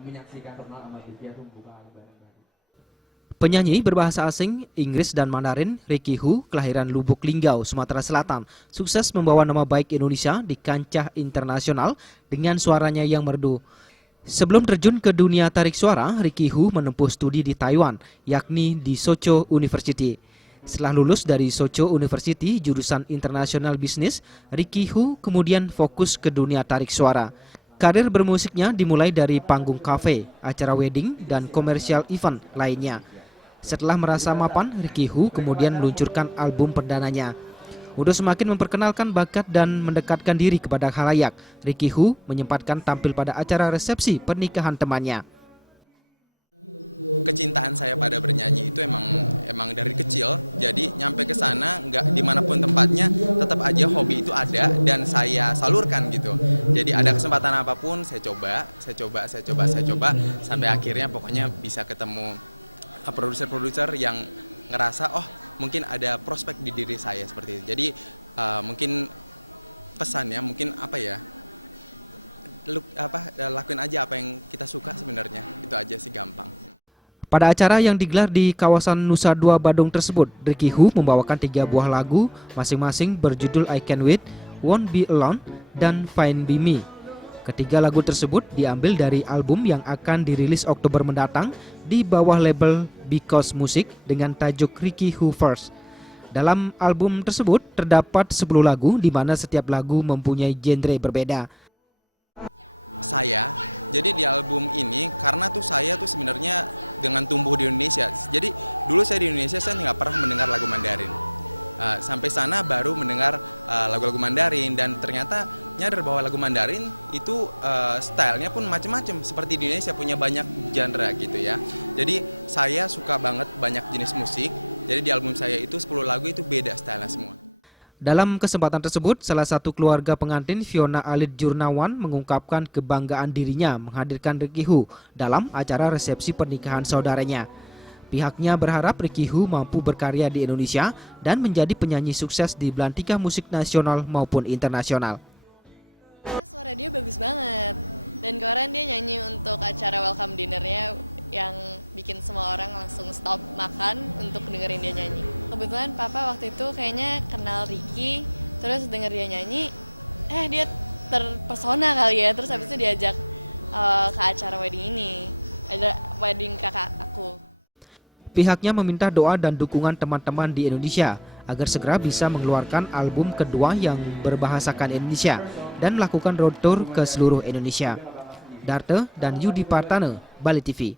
menyaksikan Ronald sama Divya tuh buka bareng-bareng. Penyanyi berbahasa asing, Inggris dan Mandarin, Ricky Hu, kelahiran Lubuk Linggau, Sumatera Selatan, sukses membawa nama baik Indonesia di kancah internasional dengan suaranya yang merdu. Sebelum terjun ke dunia tarik suara, Ricky Hu menempuh studi di Taiwan, yakni di Socho University. Setelah lulus dari Socho University, jurusan International Business, Ricky Hu kemudian fokus ke dunia tarik suara. Karir bermusiknya dimulai dari panggung kafe, acara wedding, dan komersial event lainnya. Setelah merasa mapan, Ricky Hu kemudian meluncurkan album perdananya. Untuk semakin memperkenalkan bakat dan mendekatkan diri kepada khalayak, Ricky Hu menyempatkan tampil pada acara resepsi pernikahan temannya. Kecintaan saya pada bernyanyi itu emang dari kecil, jadi nyampe ke sana nggak dimanapun tempatnya tetap aja hobi itu ada dan saya salurkan gitu. Jadi ada kesempatan apapun saya coba sampai akhirnya pokoknya bisa ketemu produser-produser yang ngerasa oh mungkin ada prospek di diri saya seperti itu. Jadi mungkin pesannya mungkin lakuin aja apa yang kita suka sebenarnya, itu aja sih, gampang. Pada acara yang digelar di kawasan Nusa Dua Badung tersebut, Ricky Hu membawakan 3 buah lagu masing-masing berjudul I Can Wait, Won't Be Alone, dan Find Be Me. Ketiga lagu tersebut diambil dari album yang akan dirilis Oktober mendatang di bawah label Because Music dengan tajuk Ricky Hu First. Dalam album tersebut terdapat 10 lagu di mana setiap lagu mempunyai genre berbeda. Jadi di album ini karena saya sebenarnya dengan tumbuh di Indonesia. Jadi dulu saya di Indonesia saya nggak pernah mendengar lagu Mandarin. Sampai sana baru mendengar lagu-lagu Mandarin dan ternyata nyadar bahwa lagu Mandarin itu stylenya pun macam-macam seperti di Indonesia punya banyak genre gitu ya. Jadi saya suka banget banyak jenis musik. Jadi di album saya itu 10 lagu itu beda stylenya semua. Dalam kesempatan tersebut, salah satu keluarga pengantin, Fiona Alit Jurnawan, mengungkapkan kebanggaan dirinya menghadirkan Ricky Hu dalam acara resepsi pernikahan saudaranya. Pihaknya berharap Ricky Hu mampu berkarya di Indonesia dan menjadi penyanyi sukses di belantika musik nasional maupun internasional. Suara dia bagus banget, dan kemarin dia nyanyi untuk acara welcome dinnernya yang bikin semua orang langsung stop makan untuk dengerin dia nyanyi. Kebetulan papa waktu itu kayaknya kenal Ricky, terus denger dia nyanyi, dia terpesona kali ya, terus habis itu diajak ke acara wedding ini, ada wedding kakak aku. Pihaknya meminta doa dan dukungan teman-teman di Indonesia agar segera bisa mengeluarkan album kedua yang berbahasakan Indonesia dan melakukan road tour ke seluruh Indonesia. Darte dan Yudi Partane, Bali TV.